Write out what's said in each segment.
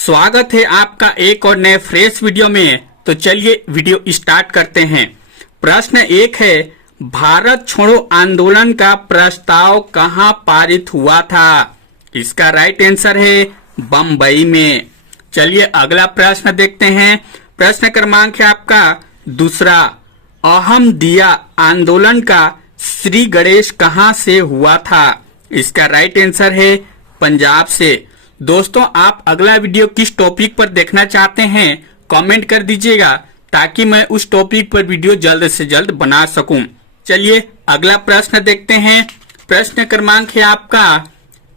स्वागत है आपका एक और नए फ्रेश वीडियो में। तो चलिए वीडियो स्टार्ट करते हैं। प्रश्न एक है, भारत छोड़ो आंदोलन का प्रस्ताव कहां पारित हुआ था? इसका राइट आंसर है बंबई में। चलिए अगला प्रश्न देखते हैं। प्रश्न क्रमांक है आपका दूसरा, अहमदिया आंदोलन का श्री गणेश कहां से हुआ था? इसका राइट आंसर है पंजाब से। दोस्तों, आप अगला वीडियो किस टॉपिक पर देखना चाहते हैं कमेंट कर दीजिएगा, ताकि मैं उस टॉपिक पर वीडियो जल्द से जल्द बना सकूं। चलिए अगला प्रश्न देखते हैं। प्रश्न क्रमांक है आपका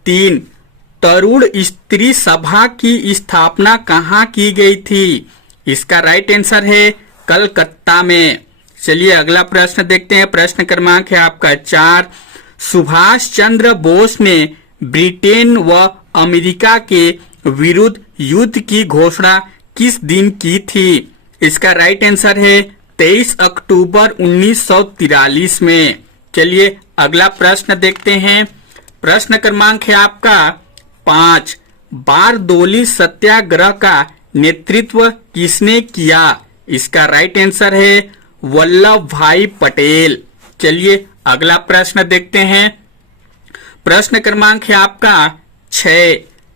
3, तरुण स्त्री सभा की स्थापना कहां की गई थी? इसका राइट आंसर है कलकत्ता में। चलिए अगला प्रश्न देखते हैं। प्रश्न क्रमांक है आपका 4, सुभाष चंद्र बोस ने ब्रिटेन व अमेरिका के विरुद्ध युद्ध की घोषणा किस दिन की थी? इसका राइट आंसर है 23 अक्टूबर 1943 में। चलिए अगला प्रश्न देखते हैं। प्रश्न क्रमांक है आपका 5, बारदोली सत्याग्रह का नेतृत्व किसने किया? इसका राइट आंसर है वल्लभ भाई पटेल। चलिए अगला प्रश्न देखते हैं। प्रश्न क्रमांक है आपका 6,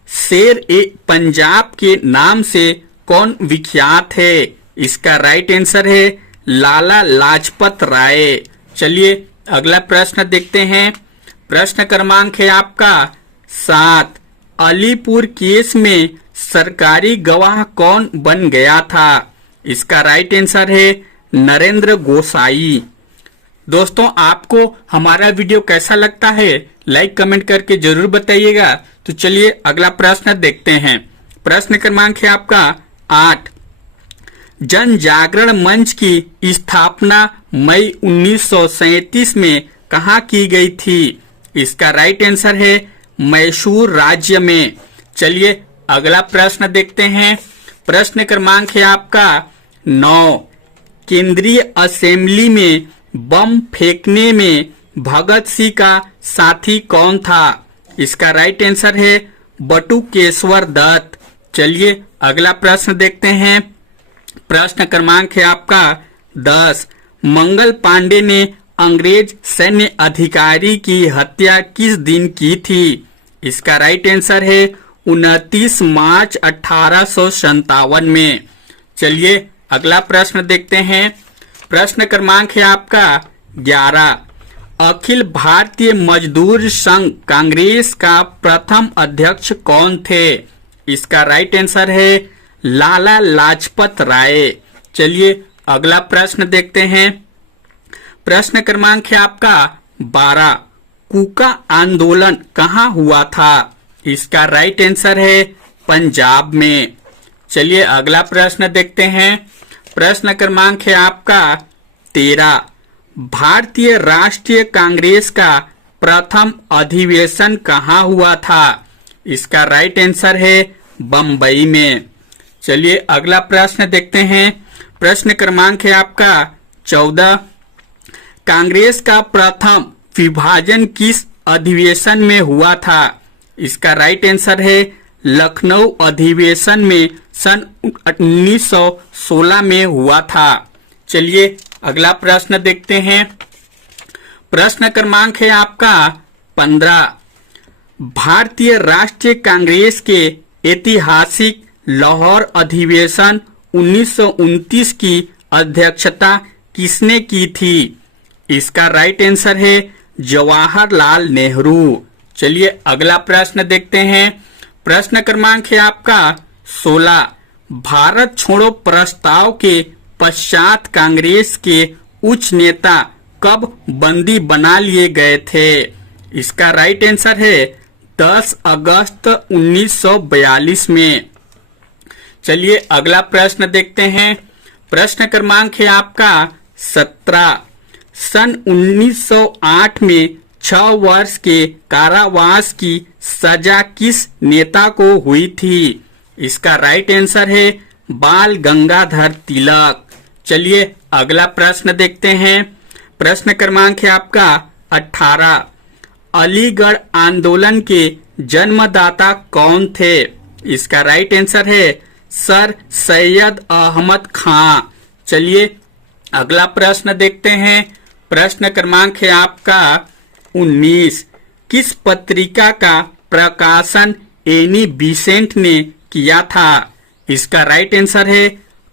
शेर ए पंजाब के नाम से कौन विख्यात है? इसका राइट आंसर है लाला लाजपत राय। चलिए अगला प्रश्न देखते हैं। प्रश्न क्रमांक है आपका 7, अलीपुर केस में सरकारी गवाह कौन बन गया था? इसका राइट आंसर है नरेंद्र गोसाई। दोस्तों, आपको हमारा वीडियो कैसा लगता है लाइक कमेंट करके जरूर बताइएगा। तो चलिए अगला प्रश्न देखते हैं। प्रश्न क्रमांक है आपका 8, जन जागरण मंच की स्थापना मई 1937 में कहां की गई थी? इसका राइट आंसर है मैसूर राज्य में। चलिए अगला प्रश्न देखते हैं। प्रश्न क्रमांक है आपका 9, केंद्रीय असेंबली में बम फेंकने में भगत सिंह का साथी कौन था? इसका राइट आंसर है बटुकेश्वर दत्त। चलिए अगला प्रश्न देखते हैं। प्रश्न क्रमांक है आपका 10, मंगल पांडे ने अंग्रेज सैन्य अधिकारी की हत्या किस दिन की थी? इसका राइट आंसर है 29 मार्च 1857 में। चलिए अगला प्रश्न देखते हैं। प्रश्न क्रमांक है आपका 11, अखिल भारतीय मजदूर संघ कांग्रेस का प्रथम अध्यक्ष कौन थे? इसका राइट आंसर है लाला लाजपत राय। चलिए अगला प्रश्न देखते हैं। प्रश्न क्रमांक है आपका 12, कूका आंदोलन कहां हुआ था? इसका राइट आंसर है पंजाब में। चलिए अगला प्रश्न देखते हैं। प्रश्न क्रमांक है आपका 13, भारतीय राष्ट्रीय कांग्रेस का प्रथम अधिवेशन कहां हुआ था? इसका राइट आंसर है बंबई में। चलिए अगला प्रश्न देखते हैं। प्रश्न क्रमांक है आपका 14, कांग्रेस का प्रथम विभाजन किस अधिवेशन में हुआ था? इसका राइट आंसर है लखनऊ अधिवेशन में सन 1916 में हुआ था। चलिए अगला प्रश्न देखते हैं। प्रश्न क्रमांक है आपका 15, भारतीय राष्ट्रीय कांग्रेस के ऐतिहासिक लाहौर अधिवेशन 1929 की अध्यक्षता किसने की थी? इसका राइट आंसर है जवाहरलाल नेहरू। चलिए अगला प्रश्न देखते हैं। प्रश्न क्रमांक है आपका 16, भारत छोड़ो प्रस्ताव के पश्चात कांग्रेस के उच्च नेता कब बंदी बना लिए गए थे? इसका राइट आंसर है 10 अगस्त 1942 में। चलिए अगला प्रश्न देखते हैं। प्रश्न क्रमांक है आपका 17, सन 1908 में 6 वर्ष के कारावास की सजा किस नेता को हुई थी? इसका राइट आंसर है बाल गंगाधर तिलक। चलिए अगला प्रश्न देखते हैं। प्रश्न क्रमांक है आपका 18, अलीगढ़ आंदोलन के जन्मदाता कौन थे? इसका राइट आंसर है सर सैयद अहमद खां। चलिए अगला प्रश्न देखते हैं। प्रश्न क्रमांक है आपका 19। किस पत्रिका का प्रकाशन एनी बिसेंट ने किया था? इसका राइट आंसर है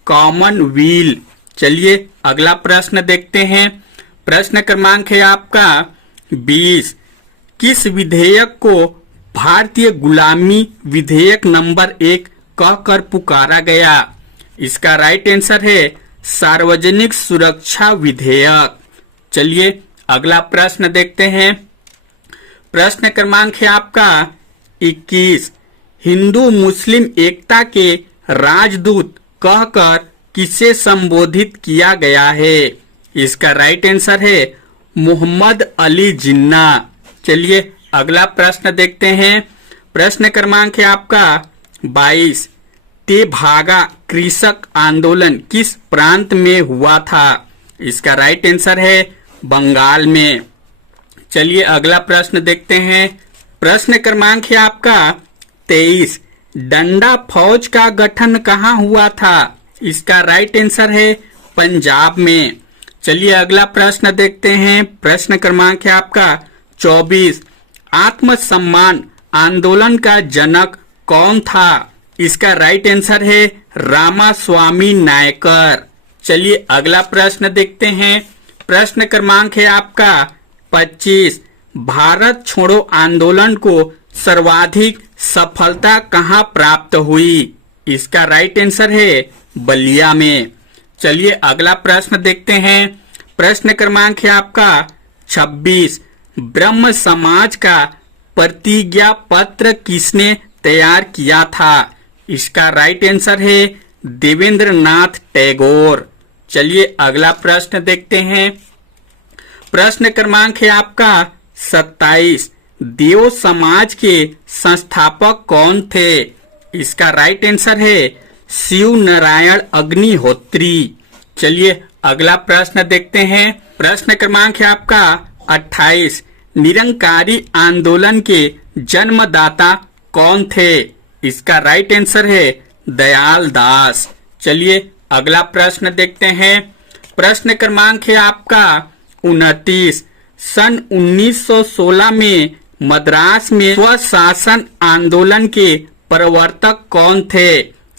कॉमनवेल्थ। चलिए अगला प्रश्न देखते हैं। प्रश्न क्रमांक है आपका 20। किस विधेयक को भारतीय गुलामी विधेयक नंबर 1 कहकर पुकारा गया? इसका राइट आंसर है सार्वजनिक सुरक्षा विधेयक। चलिए अगला प्रश्न देखते हैं। प्रश्न क्रमांक है आपका 21। हिंदू मुस्लिम एकता के राजदूत कहकर किसे संबोधित किया गया है? इसका राइट आंसर है मोहम्मद अली जिन्ना। चलिए अगला प्रश्न देखते हैं। प्रश्न क्रमांक है आपका 22। तेभागा कृषक आंदोलन किस प्रांत में हुआ था? इसका राइट आंसर है बंगाल में। चलिए अगला प्रश्न देखते हैं। प्रश्न क्रमांक है आपका 23। डंडा फौज का गठन कहाँ हुआ था? इसका राइट आंसर है पंजाब में। चलिए अगला प्रश्न देखते हैं। प्रश्न क्रमांक है आपका 24। आत्मसम्मान आंदोलन का जनक कौन था? इसका राइट आंसर है रामास्वामी नायकर। चलिए अगला प्रश्न देखते हैं। प्रश्न क्रमांक है आपका 25। भारत छोड़ो आंदोलन को सर्वाधिक सफलता कहां प्राप्त हुई? इसका राइट आंसर है बलिया में। चलिए अगला प्रश्न देखते हैं। प्रश्न क्रमांक है आपका 26। ब्रह्म समाज का प्रतिज्ञा पत्र किसने तैयार किया था? इसका राइट आंसर है देवेंद्रनाथ टैगोर। चलिए अगला प्रश्न देखते हैं। प्रश्न क्रमांक है आपका 27। देव समाज के संस्थापक कौन थे? इसका राइट आंसर है शिव नारायण अग्निहोत्री। चलिए अगला प्रश्न देखते हैं। प्रश्न क्रमांक है आपका 28। निरंकारी आंदोलन के जन्मदाता कौन थे? इसका राइट आंसर है दयाल दास। चलिए अगला प्रश्न देखते हैं। प्रश्न क्रमांक है आपका 29। सन 1916 में मद्रास में स्वशासन आंदोलन के प्रवर्तक कौन थे?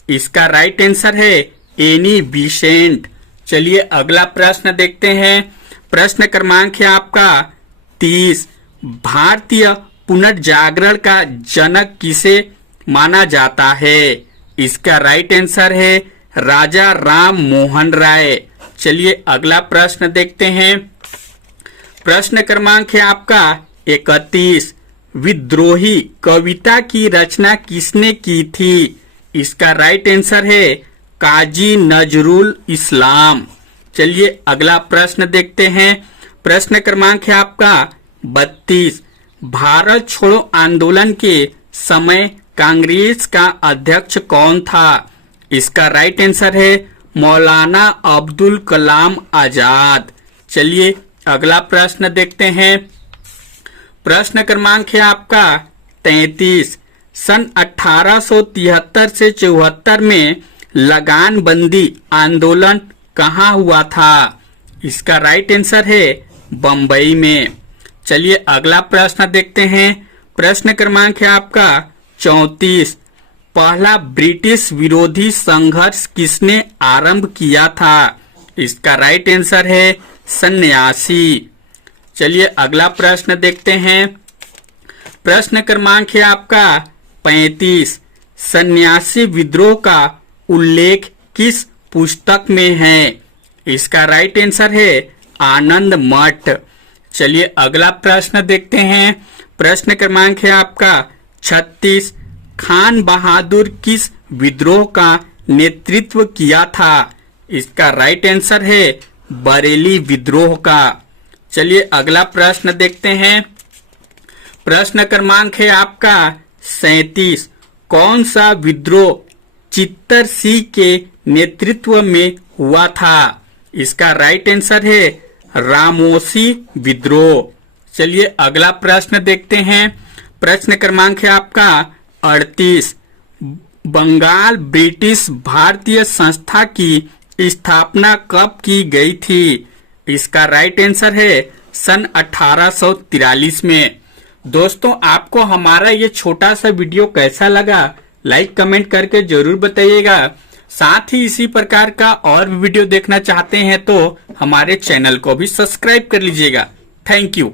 इसका राइट आंसर है एनी बिसेंट। चलिए अगला प्रश्न देखते हैं। प्रश्न क्रमांक है आपका 30। भारतीय पुनर्जागरण का जनक किसे माना जाता है? इसका राइट आंसर है राजा राम मोहन राय। चलिए अगला प्रश्न देखते हैं। प्रश्न क्रमांक है आपका 31। विद्रोही कविता की रचना किसने की थी? इसका राइट आंसर है काजी नजरुल इस्लाम। चलिए अगला प्रश्न देखते हैं। प्रश्न क्रमांक है आपका 32। भारत छोड़ो आंदोलन के समय कांग्रेस का अध्यक्ष कौन था? इसका राइट आंसर है मौलाना अब्दुल कलाम आजाद। चलिए अगला प्रश्न देखते हैं। प्रश्न क्रमांक है आपका 33। सन 1873 से 74 में लगान बंदी आंदोलन कहाँ हुआ था? इसका राइट आंसर है बंबई में। चलिए अगला प्रश्न देखते हैं। प्रश्न क्रमांक है आपका 34। पहला ब्रिटिश विरोधी संघर्ष किसने आरंभ किया था? इसका राइट आंसर है सन्यासी। चलिए अगला प्रश्न देखते हैं। प्रश्न क्रमांक है आपका 35। सन्यासी विद्रोह का उल्लेख किस पुस्तक में है? इसका राइट आंसर है आनंद मठ। चलिए अगला प्रश्न देखते हैं। प्रश्न क्रमांक है आपका 36। खान बहादुर किस विद्रोह का नेतृत्व किया था? इसका राइट आंसर है बरेली विद्रोह का। चलिए अगला प्रश्न देखते हैं। प्रश्न क्रमांक है आपका 37। कौन सा विद्रोह चित्तर सिंह के नेतृत्व में हुआ था? इसका राइट आंसर है रामोसी विद्रोह। चलिए अगला प्रश्न देखते हैं। प्रश्न क्रमांक है आपका 38। बंगाल ब्रिटिश भारतीय संस्था की स्थापना कब की गई थी? इसका राइट आंसर है सन 1843 में। दोस्तों, आपको हमारा ये छोटा सा वीडियो कैसा लगा, लाइक कमेंट करके जरूर बताइएगा। साथ ही इसी प्रकार का और भी वीडियो देखना चाहते हैं तो हमारे चैनल को भी सब्सक्राइब कर लीजिएगा। Thank you.